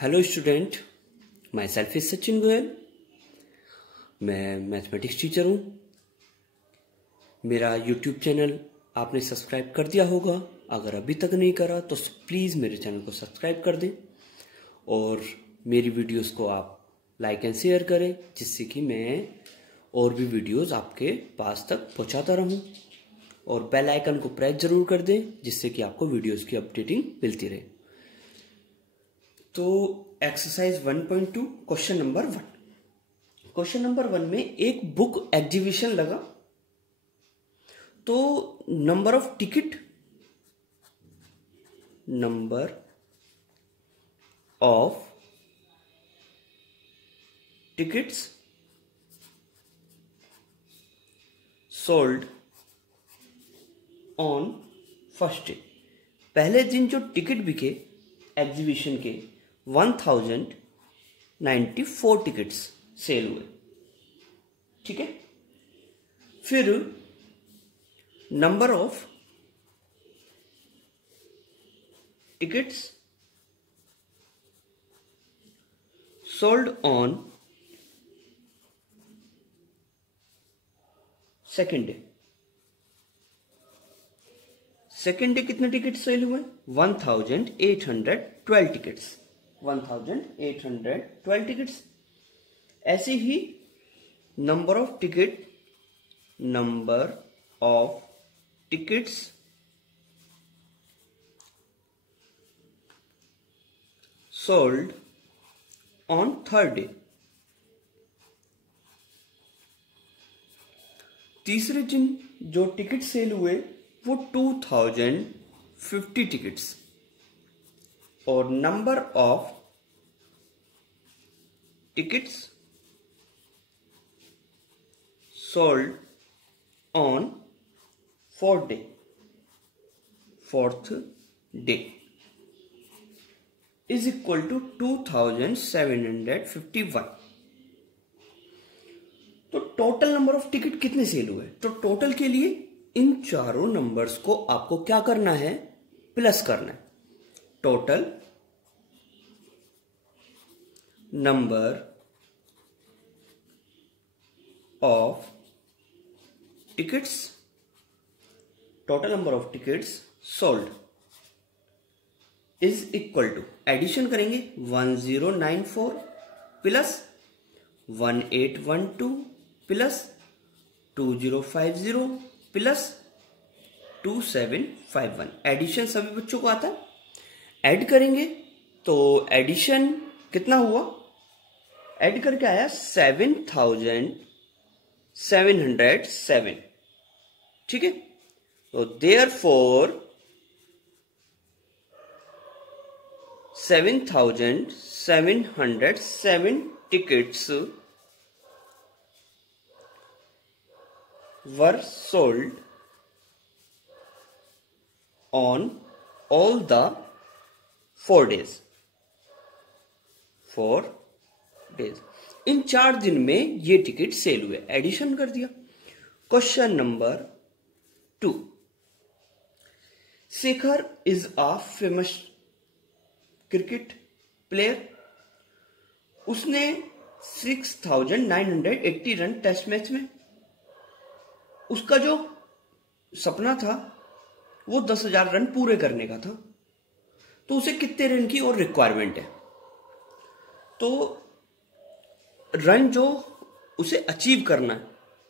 Hello student, my self is Sachin Goyal. मैं mathematics teacher हूँ। मेरा यूट्यूब चैनल आपने सब्सक्राइब कर दिया होगा। अगर अभी तक नहीं करा तो प्लीज़ मेरे चैनल को सब्सक्राइब कर दें और मेरी वीडियोस को आप लाइक एंड शेयर करें, जिससे कि मैं और भी वीडियोस आपके पास तक पहुँचाता रहूँ। और बेल आइकन को प्रेस जरूर कर दें, जिससे कि आपको वीडियोस की अपडेटिंग मिलती रहे। तो exercise 1.2 question number 1। Question number 1 में एक बुक एग्जीबिशन लगा, तो number of tickets sold on first day. पहले दिन जो टिकट बिके एग्जीबिशन के 1094 टिकट्स सेल हुए। ठीक है। फिर number of tickets sold on second day. Second day कितने टिकट सेल हुए? 1812 टिकट्स। 1812 टिकट्स। ऐसे ही number of tickets sold on third day. तीसरे दिन जो टिकट सेल हुए वो 2050 टिकट्स। और number of tickets sold on fourth day is equal to 2751। तो टोटल नंबर ऑफ टिकट कितने सेल हुए? तो टोटल के लिए इन चारों नंबर्स को आपको क्या करना है? प्लस करना है। Total number of tickets sold is equal to, addition करेंगे 1094 प्लस 1812 प्लस 2050 प्लस 2751। एडिशन सभी बच्चों को आता है। ऐड करेंगे तो एडिशन कितना हुआ? ऐड करके आया 7707। ठीक है। तो therefore 7707 tickets were sold on all the 4 days। इन 4 दिन में ये टिकट सेल हुए। एडिशन कर दिया। Question number 2। Shekhar is a famous cricket player. उसने 6980 रन टेस्ट मैच में। उसका जो सपना था वो 10,000 रन पूरे करने का था। तो उसे कितने रन की और रिक्वायरमेंट है? तो रन जो उसे अचीव करना है,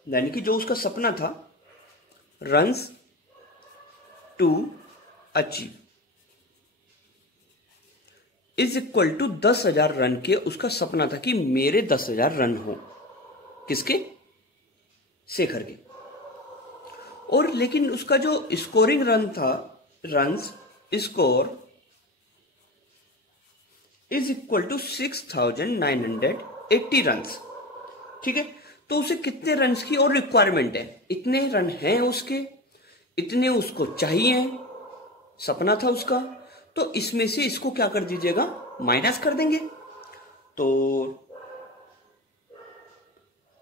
यानी कि जो उसका सपना था, runs to achieve is equal to 10,000 run के। उसका सपना था कि मेरे 10,000 रन हो। किसके? शेखर के। और लेकिन उसका जो स्कोरिंग रन था, runs score is equal to 6980 runs. ठीक है। तो उसे कितने रन्स की और रिक्वायरमेंट है? इतने रन हैं उसके, इतने उसको चाहिए, सपना था उसका। तो इसमें से इसको क्या कर दीजिएगा? माइनस कर देंगे। तो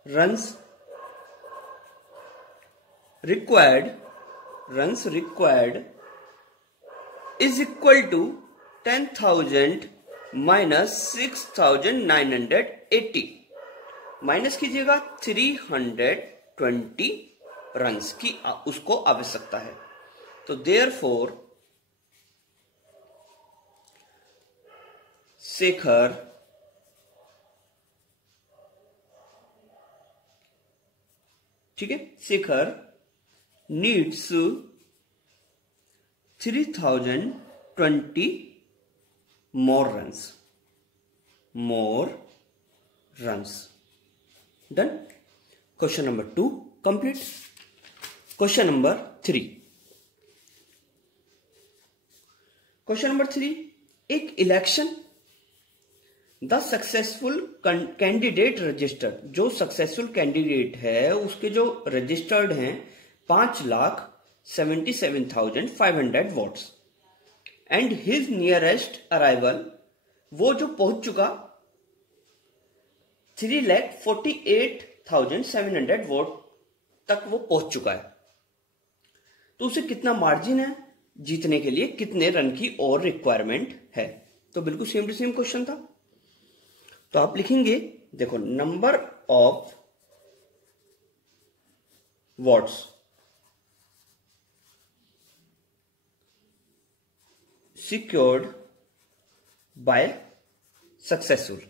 runs required is equal to 10,000 minus 6980, minus कीजिएगा 320 रन्स की उसको आवश्यकता है। तो देयरफॉर शेखर ठीक है, Shekhar needs 3020 more runs. Done. Question number 2 complete. Question number 3. Question number 3, एक election, the successful candidate registered, जो सक्सेसफुल कैंडिडेट है उसके जो रजिस्टर्ड हैं 5,77,500 votes, and his nearest arrival, वो जो पहुंच चुका 3,48,700 वोट तक वो पहुंच चुका है, तो उसे कितना मार्जिन है जीतने के लिए, कितने रन की और रिक्वायरमेंट है। तो बिल्कुल सेम टू सेम क्वेश्चन था। तो आप लिखेंगे, देखो, number of votes secured by successful,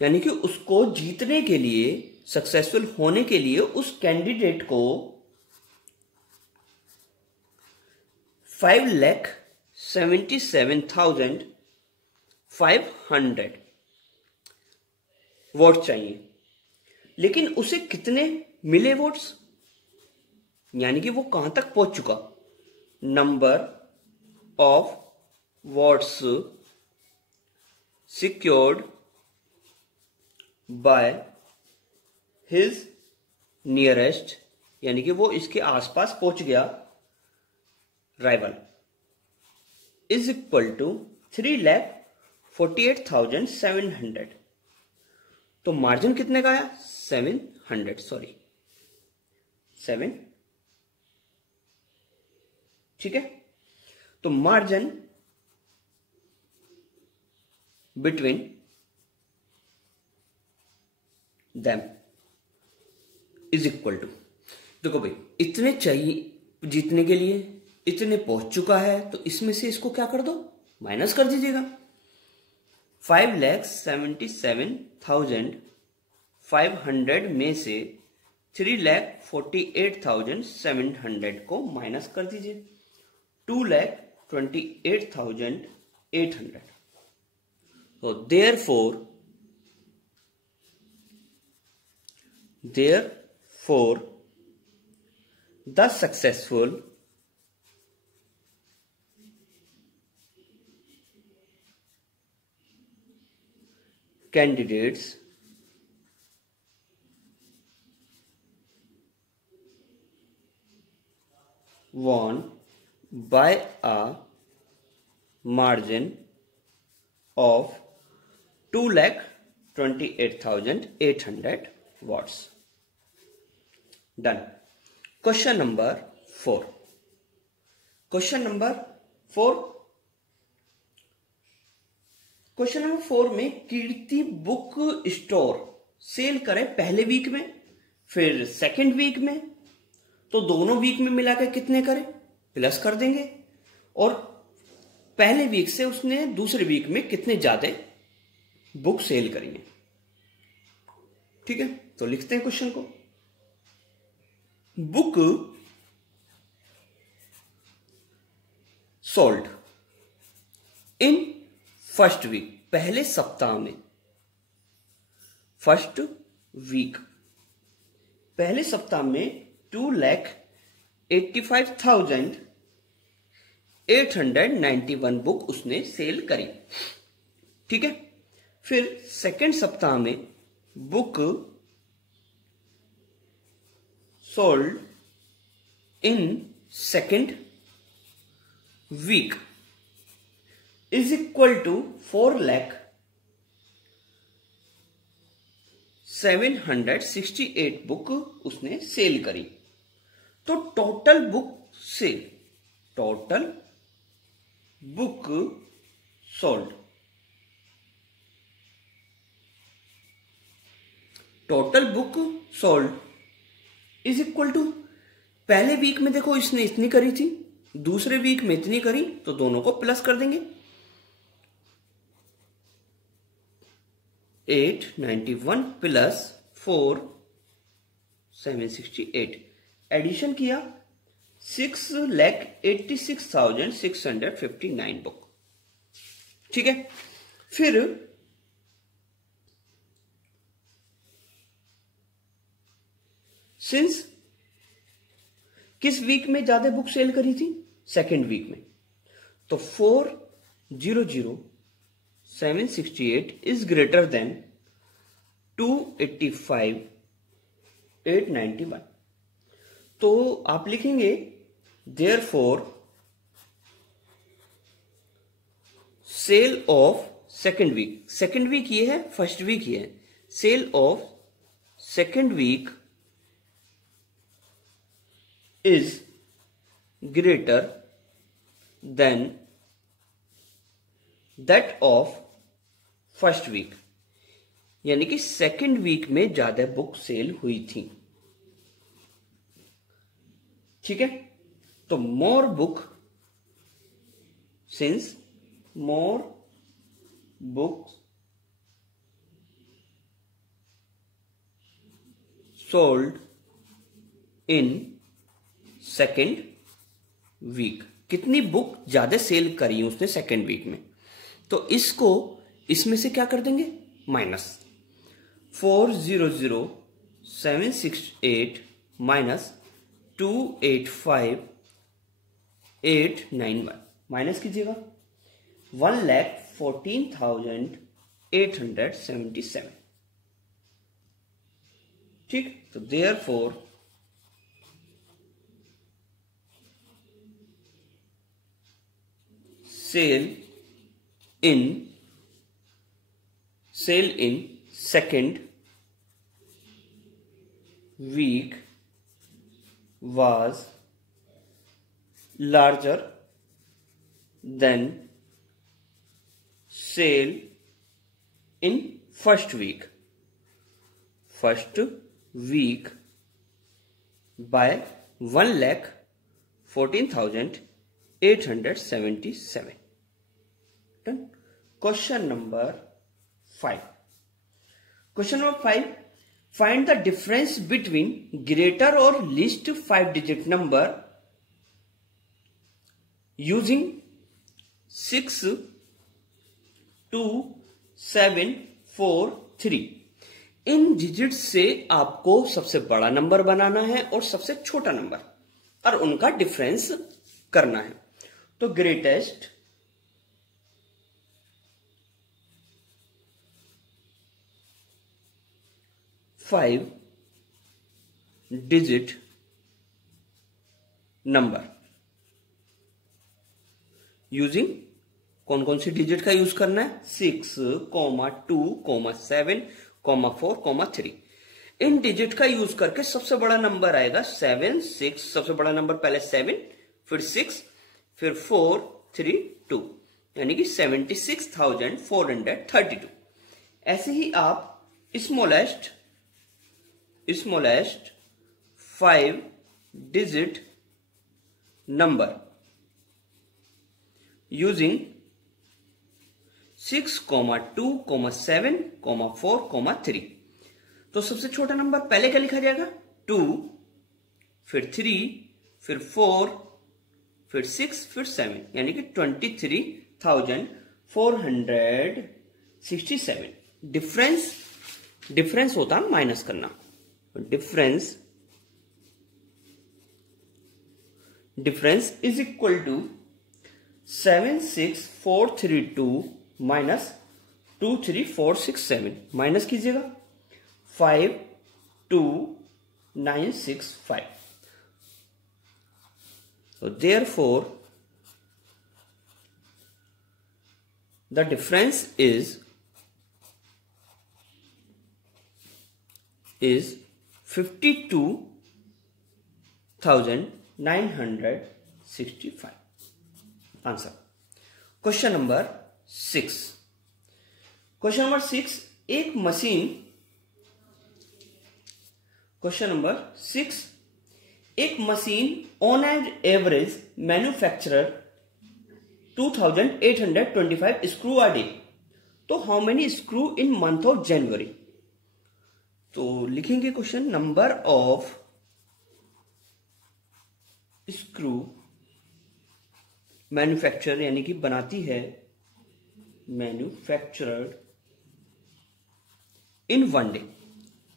यानी कि उसको जीतने के लिए, सक्सेसफुल होने के लिए उस कैंडिडेट को 5,77,500 वोट चाहिए, लेकिन उसे कितने मिले वोट्स, यानी कि वो कहां तक पहुंच चुका। Number of votes secured by his nearest, यानी कि वो इसके आसपास पहुंच गया, राइवल, इज इक्वल टू 3,48,700। तो मार्जिन कितने का आया, 7, ठीक है। तो margin between them is equal to, देखो भाई, इतने चाहिए जीतने के लिए, इतने पहुंच चुका है, तो इसमें से इसको क्या कर दो, माइनस कर दीजिएगा। 5,77,500 में से 3,48,700 को माइनस कर दीजिए, 2,28,800। तो therefore the successful candidates won by a margin of 2,28,800 watts. Done. Question number 4. Question number 4 में कीर्ति बुक स्टोर सेल करे पहले वीक में, फिर सेकंड वीक में, तो दोनों वीक में मिलाकर कितने करे, प्लस कर देंगे, और पहले वीक से उसने दूसरे वीक में कितने ज्यादा बुक सेल करी है। ठीक है, तो लिखते हैं क्वेश्चन को। Book sold in first week, पहले सप्ताह में, फर्स्ट वीक पहले सप्ताह में 2,85,891 बुक उसने सेल करी। ठीक है, फिर सेकेंड सप्ताह में book sold in second week is equal to 4,768 book उसने सेल करी। तो total book sale, total book sold. Total book sold is equal to, पहले वीक में देखो इसने इतनी करी थी, दूसरे वीक में इतनी करी, तो दोनों को प्लस कर देंगे। 891 प्लस 4 768, एडिशन किया 6,86,659 बुक। ठीक है, फिर सिंस किस वीक में ज्यादा बुक सेल करी थी? सेकेंड वीक में। तो 400,768 इज ग्रेटर देन 285,891। तो आप लिखेंगे therefore sale of second week, second week ये है, फर्स्ट वीक ये है, sale of second week is greater than that of first week, यानी कि सेकेंड वीक में ज्यादा बुक सेल हुई थी। ठीक है, तो more book, since more books sold in second week, कितनी बुक ज्यादा सेल करी उसने सेकेंड वीक में, तो इसको इसमें से क्या कर देंगे? माइनस 400,768 माइनस 285,891, माइनस कीजिएगा 1,14,877। ठीक, तो therefore sale in second week was larger than sale in first week by 1,14,877. Done. Question number 5. Question number 5. Find the difference between greater or least 5-digit number using 6, 2, 7, 4, 3. In digit से आपको सबसे बड़ा number बनाना है और सबसे छोटा number, और उनका डिफरेंस करना है। तो ग्रेटेस्ट 5-digit नंबर यूजिंग, कौन कौन सी डिजिट का यूज करना है? 6, 2, 7, 4, 3। इन डिजिट का यूज करके सबसे बड़ा नंबर आएगा 7, 6, सबसे बड़ा नंबर पहले 7, फिर 6, फिर 4, 3, 2, यानी कि 76,432। ऐसे ही आप स्मॉलेस्ट 5-digit number using 6, 2, 7, 4, 3। तो सबसे छोटा नंबर पहले क्या लिखा जाएगा? 2, फिर 3, फिर 4, फिर 6, फिर 7, यानी कि 23,467। डिफरेंस होता है माइनस करना। Difference is equal to 76,432 minus 23,467, minus कीजिएगा 5,2,965। So therefore the difference is 52,965 answer. Question number 6। Question number 6, एक मशीन। क्वेश्चन नंबर 6, एक machine on an average manufacturer 2825 screw a day, तो how many screw in month of January. तो लिखेंगे question, number of screw manufacture यानी कि बनाती है, manufacturer in one day,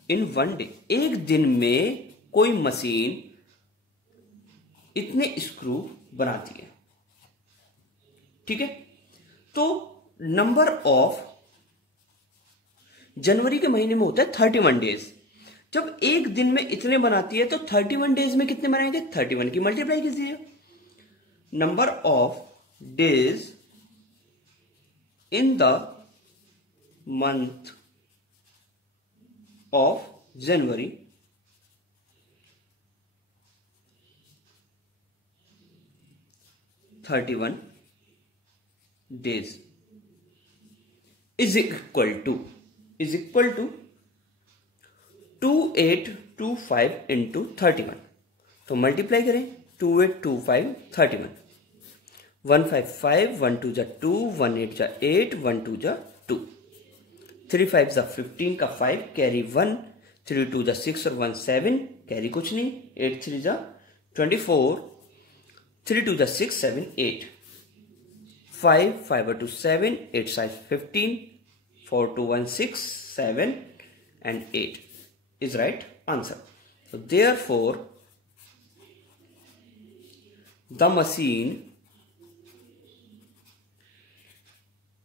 in one day, एक दिन में कोई मशीन इतने स्क्रू बनाती है। ठीक है, तो नंबर ऑफ जनवरी के महीने में होता है 31 डेज। जब एक दिन में इतने बनाती है तो 31 डेज में कितने बनाएंगे, 31 की मल्टीप्लाई कीजिए। Number of days in the month of January (31 days) is equal to 2825 into 31। तो मल्टीप्लाई करें, 2825 31, 155, 1 2 जा 2, 1 8 जा 8, 1 2 जा 2, 3 5 जा 15 का 5 कैरी 1, 3 2 जा 6 और 1 7 कैरी कुछ नहीं, 8 3 जा 24, 3 2 जा 6 7 8, 5 5 2 7, 8 5 15, 4 2 1 6 7 and 8 is right answer. So therefore the machine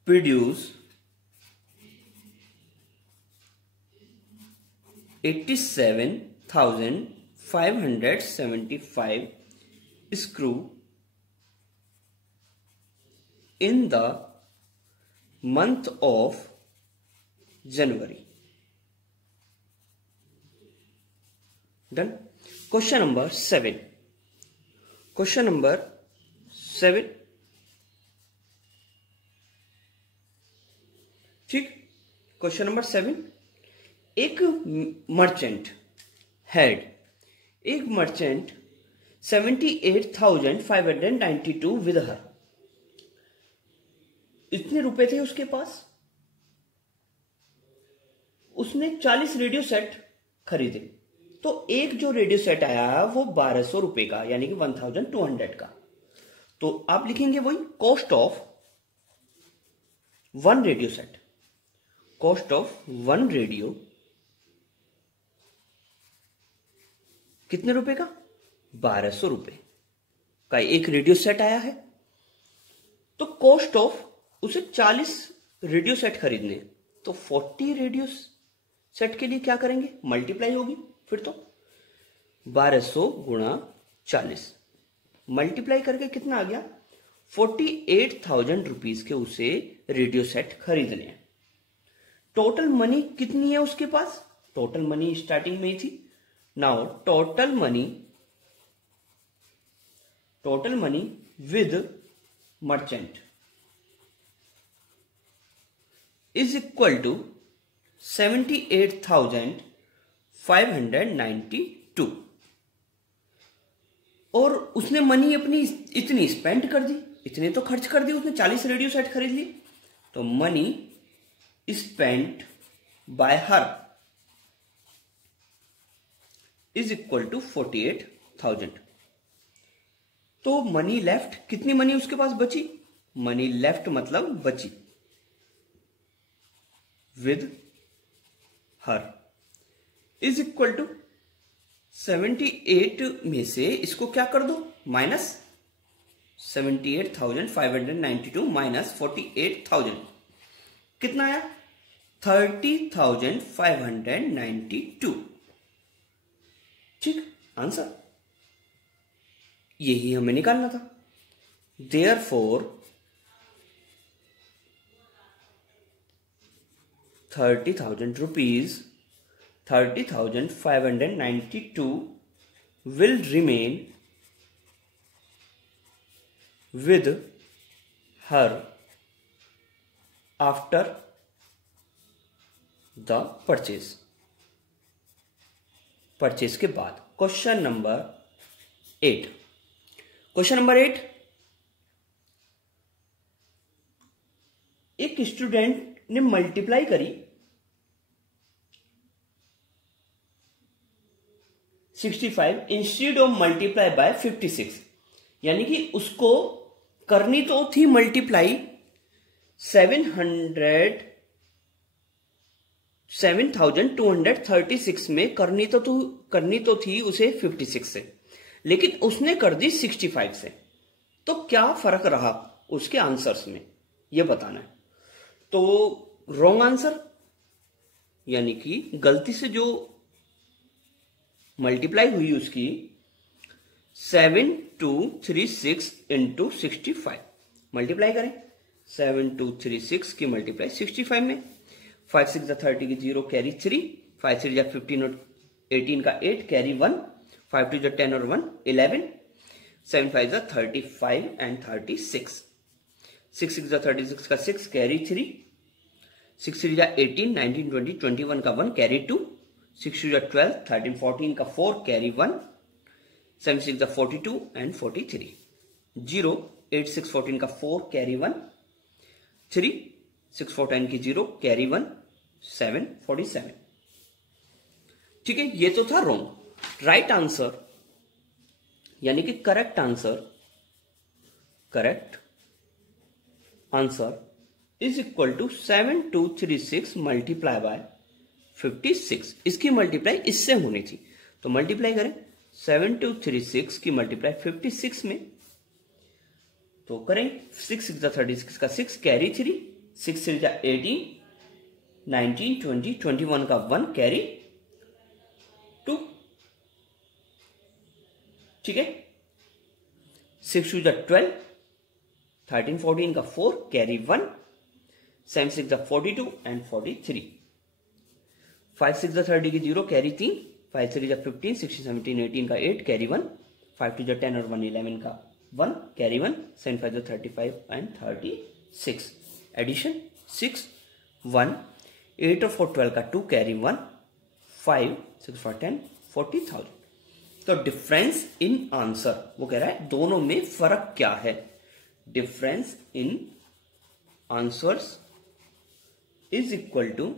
produce 87,575 screw in the month of January. Done. Question number 7. Question number 7. ठीक, क्वेश्चन नंबर 7। एक मर्चेंट हैड, एक मर्चेंट 78,592 विद हर। इतने रुपए थे उसके पास, उसने 40 रेडियो सेट खरीदे, तो एक जो रेडियो सेट आया वो 1200 रुपए का, यानी कि 1200 का। तो आप लिखेंगे वही cost of one radio set, cost of one radio कितने रुपए का, 1200 रुपए का एक रेडियो सेट आया है। तो कॉस्ट ऑफ उसे 40 रेडियो सेट खरीदने, तो 40 रेडियो सेट के लिए क्या करेंगे, मल्टीप्लाई होगी। फिर तो 1200 गुणा 40 मल्टीप्लाई करके कितना आ गया, 48,000 रुपीज के उसे रेडियो सेट खरीदने हैं। टोटल मनी कितनी है उसके पास, टोटल मनी स्टार्टिंग में ही थी। Now total money with merchant is equal to 78,592, और उसने मनी अपनी इतनी स्पेंड कर दी, इतने तो खर्च कर दी उसने, 40 रेडियो सेट खरीद ली। तो money spent by her is equal to 48,000। तो मनी लेफ्ट, कितनी मनी उसके पास बची, मनी लेफ्ट मतलब बची with her is equal to 78 में से इसको क्या कर दो, माइनस 78,592 माइनस 48,000 कितना आया, 30,592। ठीक आंसर, यही हमें निकालना था। Therefore 30,000 rupees 30,592 will remain with her after the purchase के बाद। Question number 8। क्वेश्चन नंबर 8, एक स्टूडेंट ने मल्टीप्लाई करी 65 इंस्टेड ऑफ मल्टीप्लाई बाय 56, यानी कि उसको करनी तो थी मल्टीप्लाई 7236 में, करनी तो थी उसे 56 से, लेकिन उसने कर दी 65 से। तो क्या फर्क रहा उसके आंसर्स में, यह बताना है। तो रॉन्ग आंसर, यानी कि गलती से जो मल्टीप्लाई हुई उसकी 7236 इंटू 65, मल्टीप्लाई करें 7236 की मल्टीप्लाई 65 में। 5 6 30 की 0 कैरी 3, 5 3 15 और 18 का 8 कैरी 1, 5 2 10 और 1 11, 7 5 35 एंड 36, 6 6 36 का 6 कैरी 3, 6 3 18 19 20 21 का 1 कैरी 2, 6 2 12 13 14 का 4 कैरी 1, 7 6 42 एंड 43, 0 8 6 14 का 4 कैरी 1, 3 6 4 10 की 0 कैरी 1, 7 47। ठीक है, ये तो था रॉन्ग। राइट आंसर यानी कि correct answer is equal to 7236 multiply by 56। इसकी मल्टीप्लाई इससे होनी थी, तो मल्टीप्लाई करें 7236 की मल्टीप्लाई 56 में, तो करें 6 6 36 का 6 कैरी 3, 6 3 18 19 20 21 का 1 कैरी 2। ठीक है, 6 2 12 13 14 का 4 कैरी 1, 7 6 42 एंड 43, 5 6 30 की 0 कैरी 3, 5 3 15 16 17 18 का 8 कैरी 1, 5 2 10 और 1 11 का 1 कैरी 1, 7 5 35 एंड 36, एडिशन 6 1, 8 और 4 12 का 2 कैरी 1, 5 6 4 10 40,000। तो डिफरेंस इन आंसर, वो कह रहा है दोनों में फर्क क्या है। Difference in answers is equal to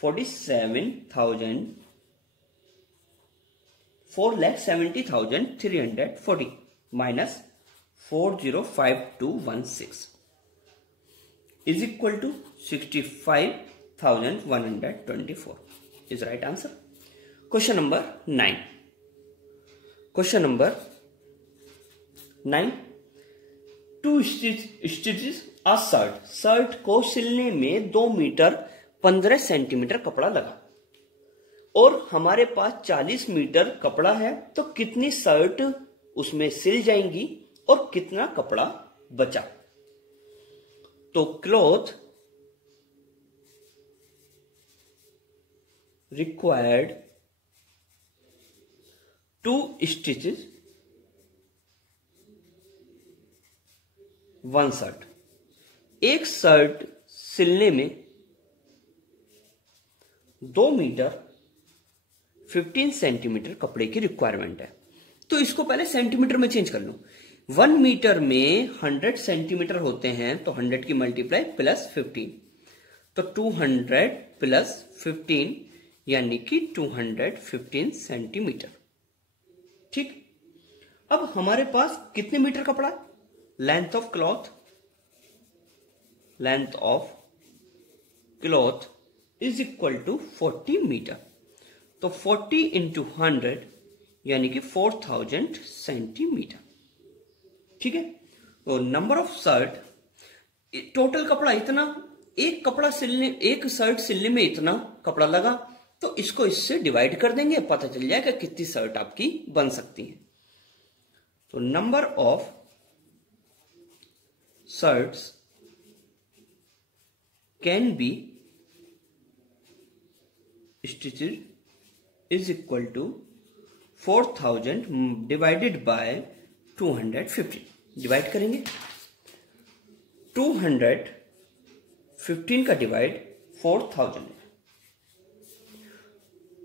4,70,340 minus 405216 is equal to 65,124 is right answer. Question number 9। Question number 9, 2 stitches a shirt को सिलने में 2 मीटर 15 सेंटीमीटर कपड़ा लगा और हमारे पास 40 मीटर कपड़ा है, तो कितनी शर्ट उसमें सिल जाएंगी और कितना कपड़ा बचा। तो क्लॉथ रिक्वायर्ड 2 स्टिचेस 1 शर्ट। एक शर्ट सिलने में 2 मीटर 15 सेंटीमीटर कपड़े की रिक्वायरमेंट है। तो इसको पहले सेंटीमीटर में चेंज कर लो। 1 मीटर में 100 सेंटीमीटर होते हैं, तो 100 की मल्टीप्लाई प्लस 15, तो 200 प्लस 15 यानी कि 215 सेंटीमीटर। ठीक, अब हमारे पास कितने मीटर कपड़ा है। Length of cloth is equal to 40 metre, तो 40 इंटू 100 यानी कि 4000 सेंटीमीटर। ठीक है, तो नंबर ऑफ शर्ट, टोटल कपड़ा इतना, एक शर्ट सिलने में इतना कपड़ा लगा, तो इसको इससे डिवाइड कर देंगे, पता चल जाएगा कितनी शर्ट आपकी बन सकती है। तो number of shirts can be stitched is equal to 4000 divided by 250। Divide करेंगे, 15 का डिवाइड 4000 है।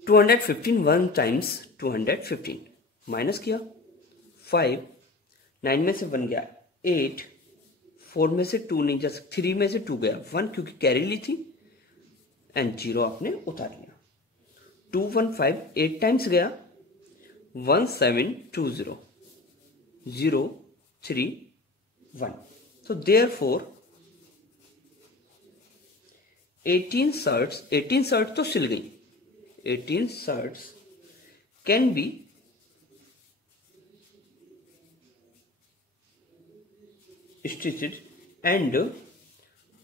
215 1 टाइम्स 215 माइनस किया 5, 9 में से 1 गया 8, 4 में से 2 नहीं जा सकता, 3 में से 2 गया 1 क्योंकि कैरी ली थी एंड 0 आपने उतार लिया। 215 8 टाइम्स गया 1720 0 3 1। तो देयरफॉर 18 शर्ट्स तो सिल गई, 18 shirts can be stitched and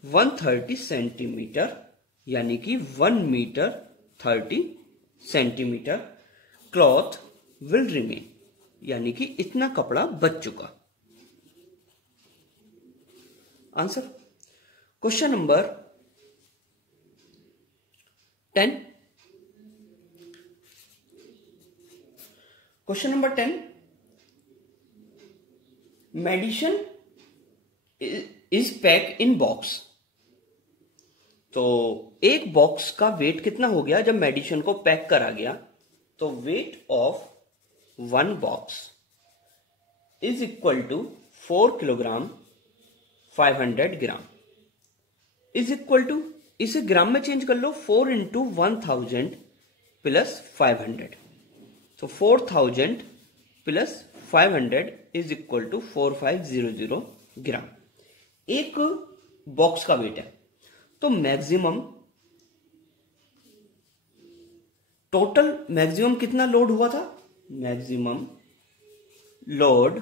130 centimeter यानी कि 1 metre 30 centimetre cloth will remain, यानी कि इतना कपड़ा बच चुका। Answer question number 10। Question number 10, medicine is pack in box. तो एक बॉक्स का वेट कितना हो गया जब मेडिसिन को पैक करा गया? तो weight of 1 box is equal to 4 kilogram 500 gram is equal to, इसे ग्राम में चेंज कर लो, 4 इंटू 1000 प्लस 500। तो 4000 plus 500 is equal to 4500 gram एक बॉक्स का वेट है। तो मैक्सिमम टोटल मैक्सिमम कितना लोड हुआ था? Maximum load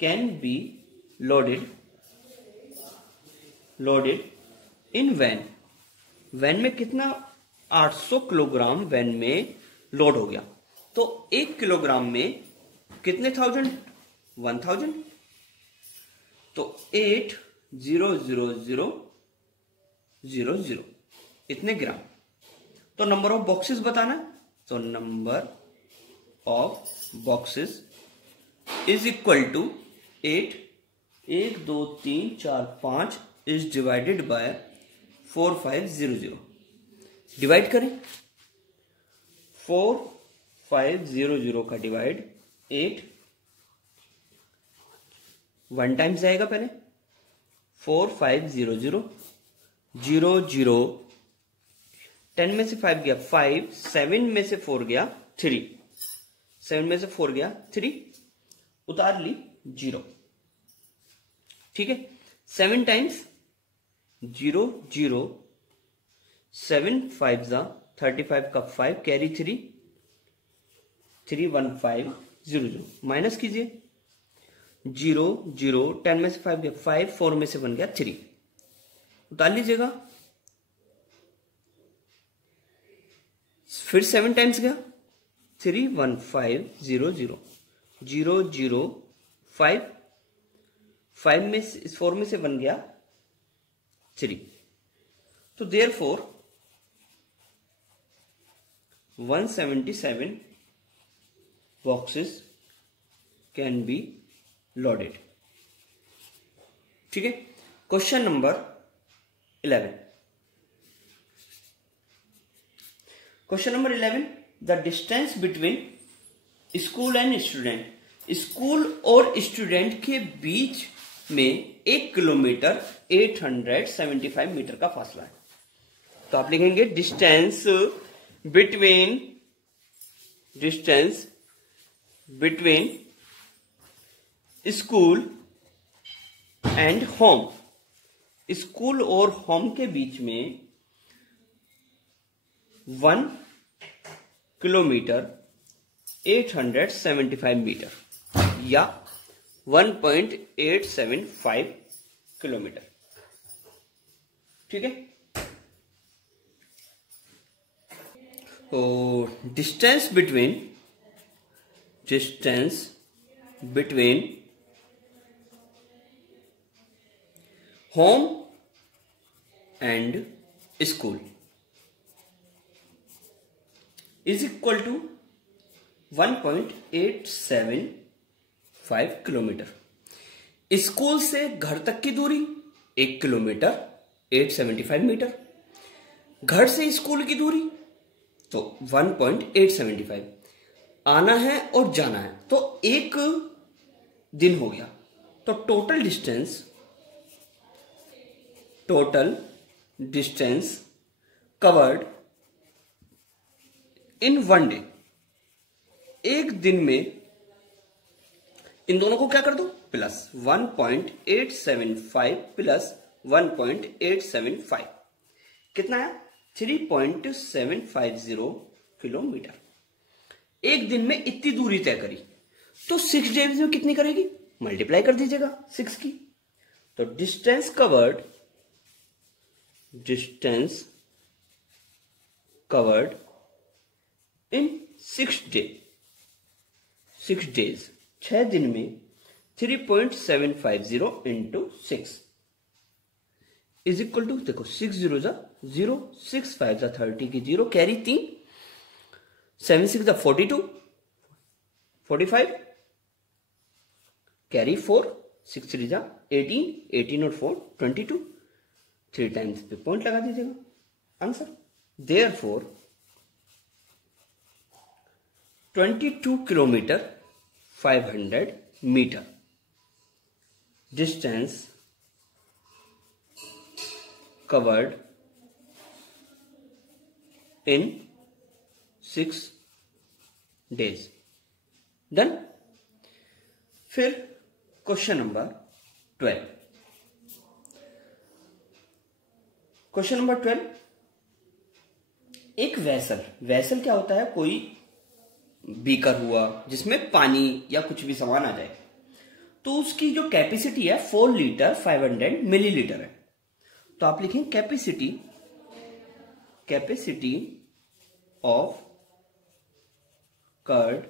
can be loaded in van. Van में कितना? 800 किलोग्राम वैन में लोड हो गया। तो 1 किलोग्राम में कितने 1000 तो 8,000,000 इतने ग्राम। तो नंबर ऑफ बॉक्सेस बताना, तो number of boxes is equal to 8, 1 2 3 4 5 is divided by 4500। Divide करें, 4500 का डिवाइड 8, 1 टाइम्स जाएगा पहले, 4500 00, 10 में से 5 गया 5, 7 में से 4 गया 3, 7 में से 4 गया 3, उतार ली 0। ठीक है, 7 टाइम्स 0 0, 7 5 जा 35 का 5 कैरी 3 3 1 5 0 0 माइनस कीजिए 0 0, 10 में से 5 गया 5, 4 में से 1 गया 3, उतार लीजिएगा। फिर 7 टाइम्स गया 3 1 5 0 0 0 0 5, 5 में से 4 में से 1 गया 3। तो therefore 177 boxes can be loaded। ठीक है, question number 11। Question number 11, the distance between school and student. School और स्टूडेंट के बीच में 1 किलोमीटर 875 मीटर का फासला है। तो आप लिखेंगे distance between school and home. School और होम के बीच में 1 किलोमीटर 875 मीटर या 1.875 किलोमीटर। ठीक है, तो distance between home and school is equal to 1.875 kilometre. School से घर तक की दूरी 1 किलोमीटर 875 मीटर। घर से स्कूल की दूरी तो 1.875। आना है और जाना है तो 1 दिन हो गया। तो टोटल डिस्टेंस कवर्ड इन 1 डे। एक दिन में इन दोनों को क्या कर दो, प्लस 1.875 प्लस 1.875 कितना है, 3.750 किलोमीटर। एक दिन में इतनी दूरी तय करी तो 6 डेज में कितनी करेगी, मल्टीप्लाई कर दीजिएगा 6 की। तो डिस्टेंस कवर्ड इन 6 डेज, 6 दिन में 3.750 इंटू 6 इज इक्वल टू, देखो 6 0 जा 0, 6 5 जा 30 की 0, कैरी 3, 7 6 जा 42, 45, कैरी 4, 6 3 जा 18, 18 और 4 22, 3 टाइम्स पे पॉइंट लगा दीजिएगा answer. Therefore 22 kilometre 500 metre distance covered in 6 days. Done. फिर क्वेश्चन नंबर 12। क्वेश्चन नंबर 12, एक वेसल क्या होता है, कोई बीकर हुआ जिसमें पानी या कुछ भी सामान आ जाए, तो उसकी जो कैपेसिटी है 4 लीटर 500 मिलीलीटर है। तो आप लिखें capacity of curd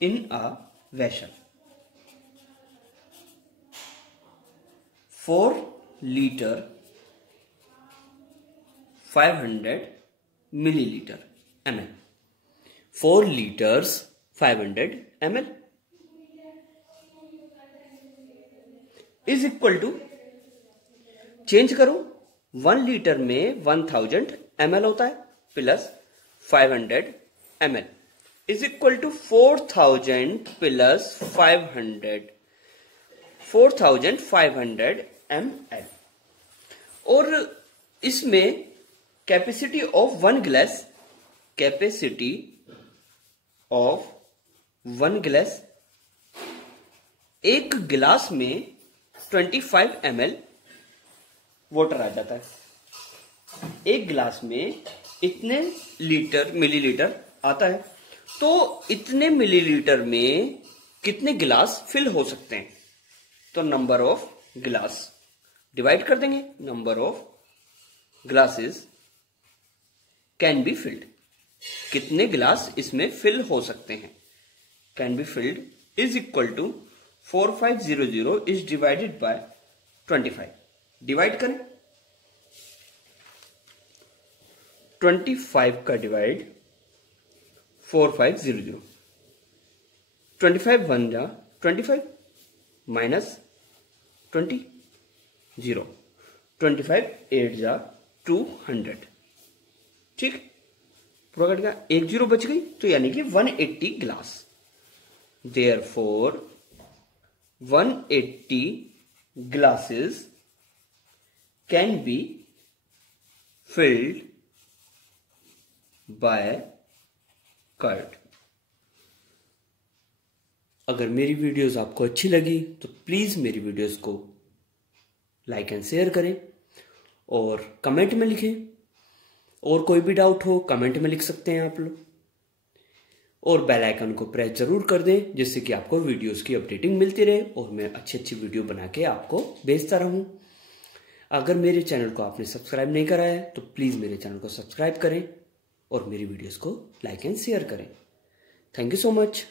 in a vessel, 4 litre 500 millilitre ml, 4 litres 500 ml is equal to, change करो, 1 लीटर में 1000 ml होता है plus 500 ml is equal to 4000 plus 500, 4500 ml। और इसमें कैपेसिटी ऑफ 1 गिलास, एक गिलास में 25 ml वाटर आ जाता है। एक गिलास में इतने मिलीलीटर आता है, तो इतने मिलीलीटर में कितने गिलास फिल हो सकते हैं, तो नंबर ऑफ गिलास डिवाइड कर देंगे, number of glasses can be filled, कितने गिलास इसमें फिल हो सकते हैं, can be filled is equal to 4500 is divided by 25। Divide करें, 25 का डिवाइड 4500, 25 1 जा 25 माइनस 20 0, 25 8 जा 200, ठीक, पूरा कट गया, 1 0 बच गई, तो यानी कि 180 गिलास। Therefore 180 glasses can be filled by curd। अगर मेरी वीडियोस आपको अच्छी लगी तो प्लीज मेरी वीडियोस को लाइक एंड शेयर करें और कमेंट में लिखें, और कोई भी डाउट हो कमेंट में लिख सकते हैं आप लोग, और बेल आइकन को प्रेस जरूर कर दें जिससे कि आपको वीडियोस की अपडेटिंग मिलती रहे और मैं अच्छी अच्छी वीडियो बना के आपको भेजता रहूं। अगर मेरे चैनल को आपने सब्सक्राइब नहीं करा है तो प्लीज़ मेरे चैनल को सब्सक्राइब करें और मेरी वीडियोस को लाइक एंड शेयर करें। Thank you so much.